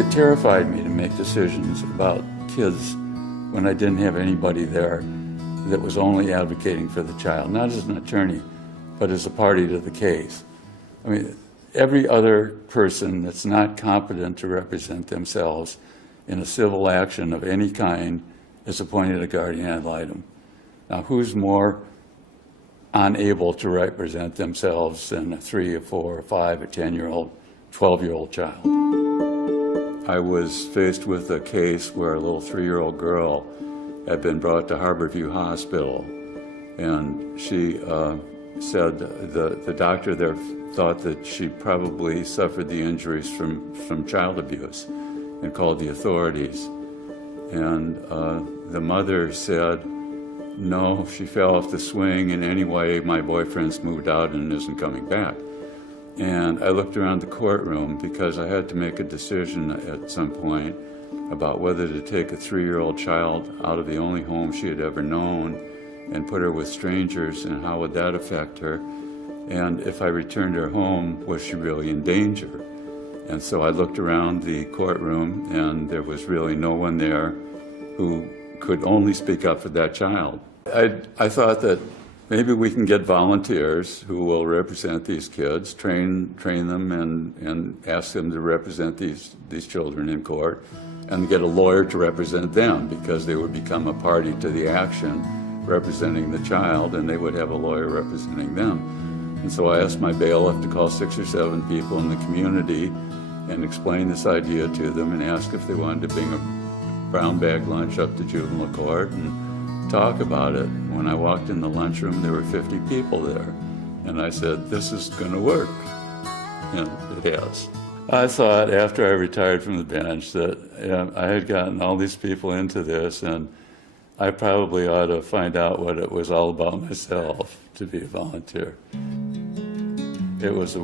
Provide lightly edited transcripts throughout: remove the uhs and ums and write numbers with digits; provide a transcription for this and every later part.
It terrified me to make decisions about kids when I didn't have anybody there that was only advocating for the child, not as an attorney, but as a party to the case. I mean, every other person that's not competent to represent themselves in a civil action of any kind is appointed a guardian ad litem. Now, who's more unable to represent themselves than a 3 or 4 or 5 or 10-year-old, 12-year-old child? I was faced with a case where a little 3-year-old girl had been brought to Harborview Hospital, and she said the doctor there thought that she probably suffered the injuries from child abuse and called the authorities. And the mother said, no, she fell off the swing, and anyway, my boyfriend's moved out and isn't coming back. And I looked around the courtroom because I had to make a decision at some point about whether to take a 3-year-old child out of the only home she had ever known and put her with strangers, and how would that affect her? And if I returned her home, was she really in danger? And so I looked around the courtroom, and there was really no one there who could only speak up for that child. I thought that maybe we can get volunteers who will represent these kids, train them, and ask them to represent these children in court, and get a lawyer to represent them, because they would become a party to the action representing the child, and they would have a lawyer representing them. And so I asked my bailiff to call 6 or 7 people in the community and explain this idea to them, and ask if they wanted to bring a brown bag lunch up to juvenile court and talk about it. When I walked in the lunchroom, there were 50 people there, and I said, this is going to work, and it has. I thought after I retired from the bench that I had gotten all these people into this, and I probably ought to find out what it was all about myself to be a volunteer. It was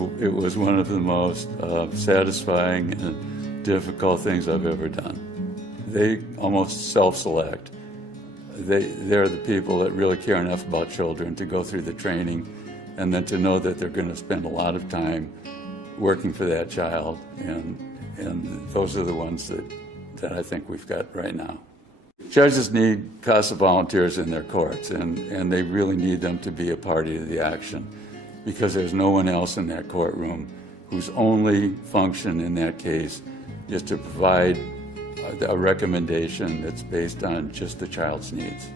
one of the most satisfying and difficult things I've ever done. They almost self-select. They're the people that really care enough about children to go through the training, and then to know that they're going to spend a lot of time working for that child, and those are the ones that I think we've got right now. Judges need CASA volunteers in their courts, and they really need them to be a party to the action, because there's no one else in that courtroom whose only function in that case is to provide a recommendation that's based on just the child's needs.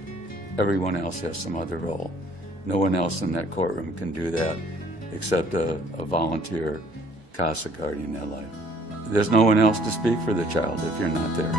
Everyone else has some other role. No one else in that courtroom can do that except a volunteer CASA guardian ad litem. There's no one else to speak for the child if you're not there.